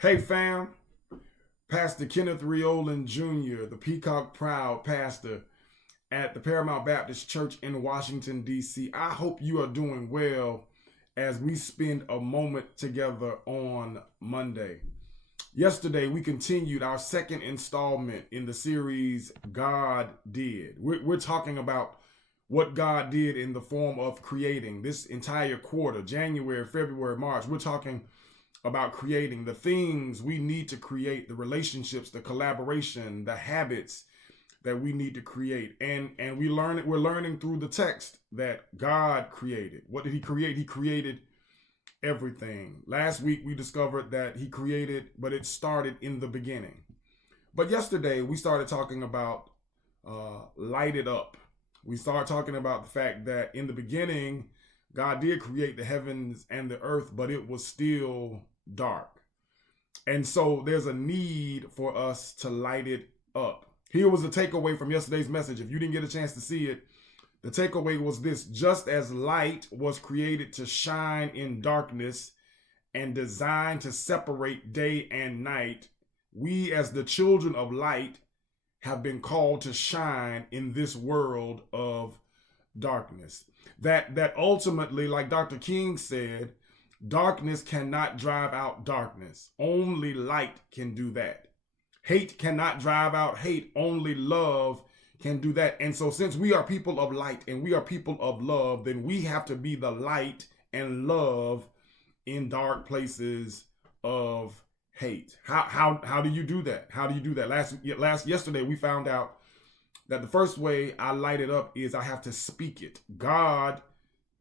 Hey fam, Pastor Kenneth Riolan Jr., the Peacock Proud pastor at the Paramount Baptist Church in Washington, D.C. I hope you are doing well as we spend a moment together on Monday. Yesterday, we continued our second installment in the series God Did. We're talking about what God did in the form of creating this entire quarter, January, February, March. We're talking about creating the things we need to create, the relationships, the collaboration, the habits that we need to create. And we're learning through the text that God created. What did he create? He created everything. Last week we discovered that he created, but it started in the beginning. But yesterday we started talking about light it up. We started talking about the fact that in the beginning, God did create the heavens and the earth, but it was still dark. And so there's a need for us to light it up. Here was the takeaway from yesterday's message. If you didn't get a chance to see it, the takeaway was this: just as light was created to shine in darkness and designed to separate day and night, we as the children of light have been called to shine in this world of darkness. That ultimately, like Dr. King said, darkness cannot drive out darkness. Only light can do that. Hate cannot drive out hate. Only love can do that. And so since we are people of light and we are people of love, then we have to be the light and love in dark places of hate. How do you do that? How do you do that? Yesterday we found out that the first way I light it up is I have to speak it. God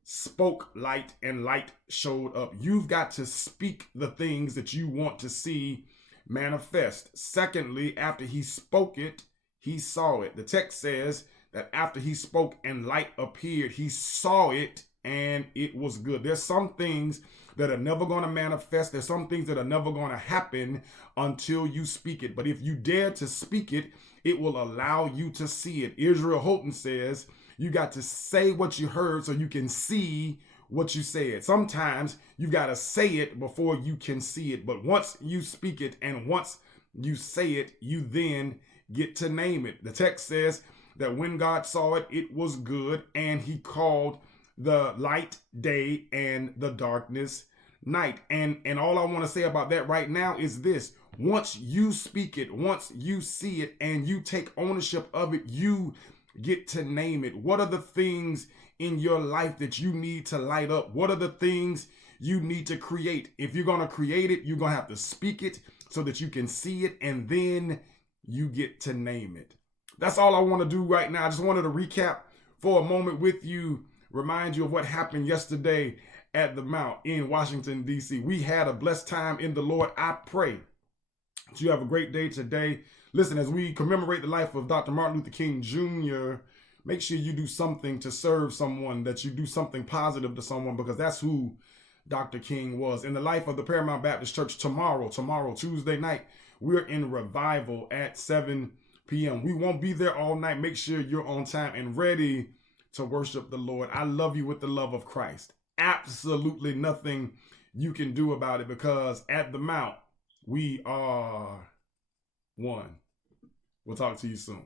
spoke light and light showed up. You've got to speak the things that you want to see manifest. Secondly, after he spoke it, he saw it. The text says that after he spoke and light appeared, he saw it and it was good. There's some things that are never going to manifest. There's some things that are never going to happen until you speak it. But if you dare to speak it, it will allow you to see it. Israel Houghton says, you got to say what you heard so you can see what you said. Sometimes you got to say it before you can see it. But once you speak it and once you say it, you then get to name it. The text says that when God saw it, it was good, and he called the light day and the darkness night. And all I want to say about that right now is this: once you speak it, once you see it, and you take ownership of it, you get to name it. What are the things in your life that you need to light up? What are the things you need to create? If you're going to create it, you're going to have to speak it so that you can see it, and then you get to name it. That's all I want to do right now. I just wanted to recap for a moment with you, remind you of what happened yesterday at the Mount in Washington, D.C. We had a blessed time in the Lord. I pray that you have a great day today. Listen, as we commemorate the life of Dr. Martin Luther King Jr., make sure you do something to serve someone, that you do something positive to someone, because that's who Dr. King was. In the life of the Paramount Baptist Church, tomorrow, Tuesday night, we're in revival at 7 p.m. We won't be there all night. Make sure you're on time and ready to worship the Lord. I love you with the love of Christ. Absolutely nothing you can do about it, because at the Mount, we are one. We'll talk to you soon.